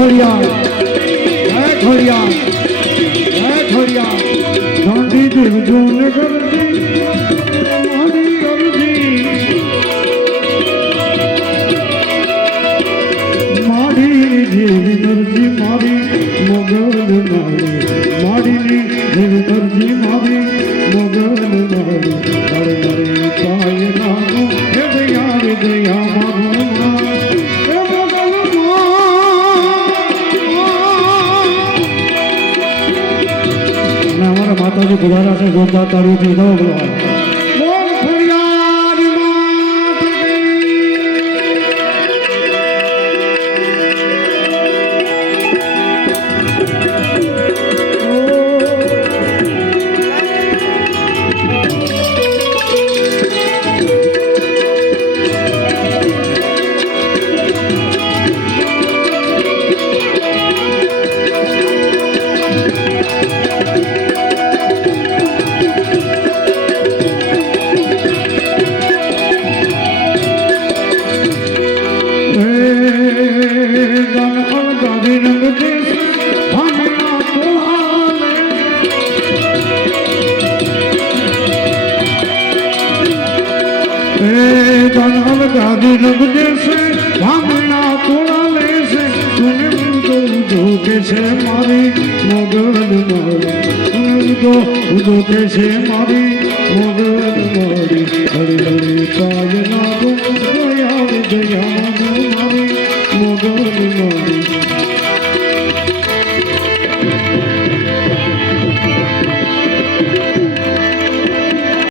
ખોડિયાર જય ખોડિયાર જય ખોડિયાર ગાંધી દેવજો નગરજી મારી અરજી મારી જેવી નરજી મારી મોગલ નારી મારી જેવી નરજી મારી મોગલ નારી હરે હરે પાય નાગો હે દયા માગો માતાજી ગુજારા છે જોરદાર તાળીઓથી દો બોલવા गादी रंग जैसे भांगना तोड़ा ले से सुने तो कैसे मारी मोगल मारी सुने तो कैसे मारी मोगल मारी हरे हरे पाय नागो दया मारी मोगल मारी